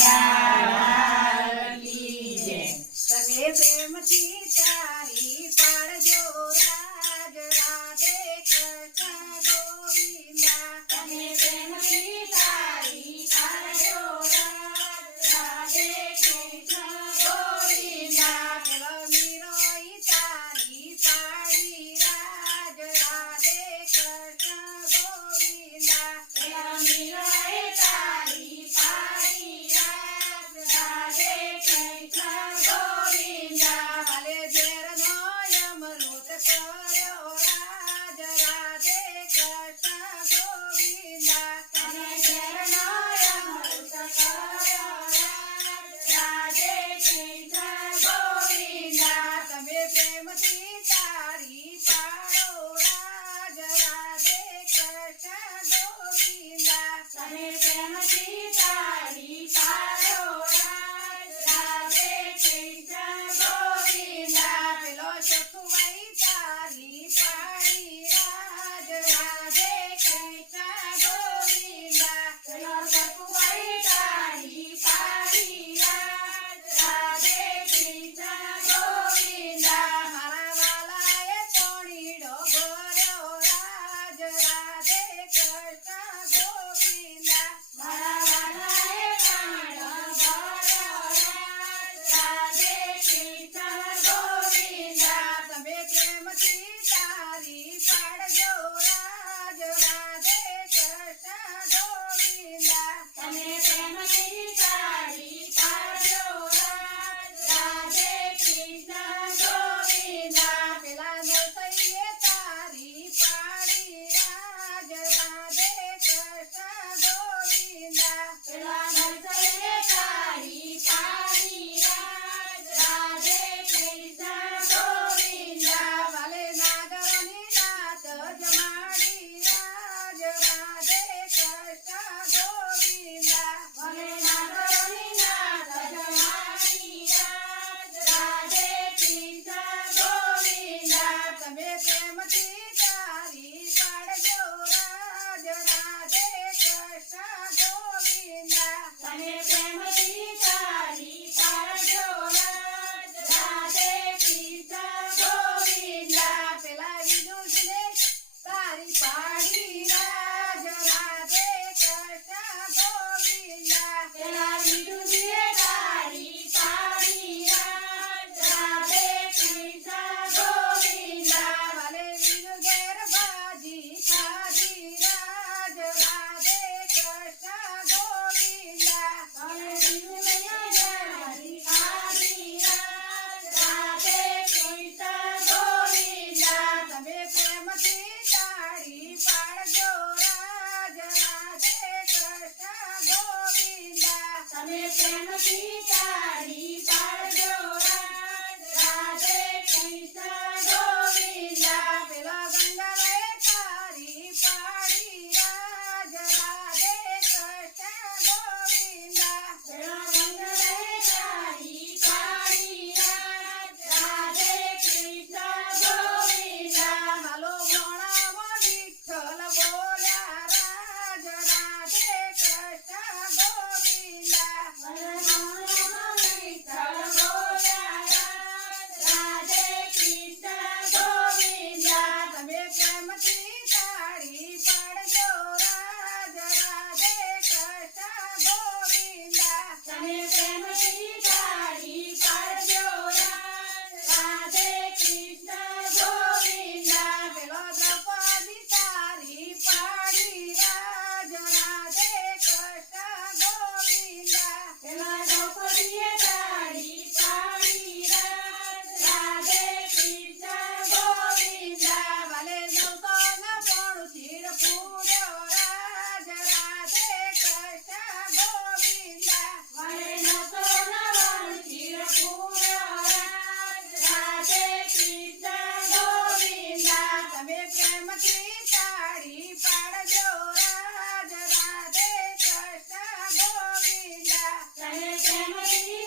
કનૈયા કી જય। તમે પ્રેમથી તારી પાડજો રાજ રાધે કૃષ્ણ ગોવિંદા। તમે પ્રેમથી તારી પાડજો રાજ રાધે કૃષ્ણ ગોવિંદા। પેલો મીરોઈ તારી પાડી રાજ રાધે કૃષ્ણ ગોવિંદા। પેલા મીરાએ તારી પાડી રાજ રાધે કૃષ્ણ ગોવિંદા। ભલે ઝેરનો અમૃત કર્યો રાજ રાધે કૃષ્ણ ગોવિંદા। તમે ઝેરનો અમૃત કર્યો રાજ રાધે કૃષ્ણ ગોવિંદા। તમે પ્રેમથી તારી પાડો રાજ રાધે કૃષ્ણ ગોવિંદા। તમે પ્રેમથી તારી પાડો રાજ રાધે કૃષ્ણ ગોવિંદા। પેલો સખુવાઈ તારી પાડી રાજ રાધે કૃષ્ણ ગોવિંદા। પેલો સખુભાઈ તારી પાડી રાજ રાધે કૃષ્ણ ગોવિંદા। મારા વાલાએ તોણીડો ભર્યો રાજ રાધે કૃષ્ણ ગોવિંદા। મારા વાલાએ પાણો ભર્યો રાજ રાધે કૃષ્ણ ગોવિંદા। તમે પ્રેમથી તારી પાડજો રાજ રાધે કૃષ્ણ ગોવિંદા। તમે પ્રેમથી તારી પાડજો રાજ રાધે કૃષ્ણ ગોવિંદા। પેલા નરસૈયે તારી પાડી રાજ રાધે કૃષ્ણ ગોવિંદા। પેલા નરસૈયે તારી પાડી રાજ રાધે કૃષ્ણ ગોવિંદા। વાલે નાગરની નાત જમાડી રાજ રાધે કૃષ્ણ ગોવિંદા। મને નાગરની નાત જમાડી રાજ રાધે કૃષ્ણ ગોવિંદા। તમે પ્રેમથી તારી પાડજો રાજ રાધે કૃષ્ણ ગોવિંદા। તમે પ્રેમથી તારી પાડજો રાજ રાધે કૃષ્ણ ગોવિંદા। પેલા વિદુરજીને તારી પાડી રાજ રાધે કૃષ્ણ ગોવિંદા। પેલા વિદુજીએ તારી પાડી રાજ રાધે કૃષ્ણ ગોવિંદા। વાલે વિદુ ઘેર ભાજી ખાધી રાજ રાધે કૃષ્ણ ગોવિંદા। અને વિદુજીએ તારી પાડી રાજ રાધે કૃષ્ણ ગોવિંદા। તમે પ્રેમથી તાળી પાડજો રાજ રાધે કૃષ્ણ ગોવિંદા। તમે પ્રેમથી તારી પાડજો રાજ રાધે કૃષ્ણ ગોવિંદા। પેલા ગંગાએ તારી પાડી રાજ રાધે કૃષ્ણ ગોવિંદા। પેલા મંગળે તારી પાડી રાજ રાધે કૃષ્ણ ગોવિંદા। માલો મોણામાં વિઠ્ઠલ બોલ્યા રાજ રાધે કૃષ્ણ ગોવિંદા। મનમોહન વિઠ્ઠલ બોલ્યા રાજ રાધે કૃષ્ણ ગોવિંદા। તમે પ્રેમથી તાળી પાડજો રાજ રાધે કૃષ્ણ ગોવિંદા। તમે પ્રેમથી તારી પાડજો રાજ રાધે કૃષ્ણ ગોવિંદા। પેલો દ્રૌપદી તારી પાડી રાજ રાધે કૃષ્ણ ગોવિંદા। પેલા દ્રૌપદીએ તારી પાડી રાજ રાધે કૃષ્ણ ગોવિંદા। વાલે નવસોના પોણું શિર પૂર્યો રાજ રાધે કૃષ્ણ ગોવિંદા। વળે નતો નવણ ચીર પૂર્યો રાજ રાધે કૃષ્ણ ગોવિંદા। તમે પ્રેમથી તાળી પાડજો રાજ રાધે કૃષ્ણ ગોવિંદા। તમે પ્રેમથી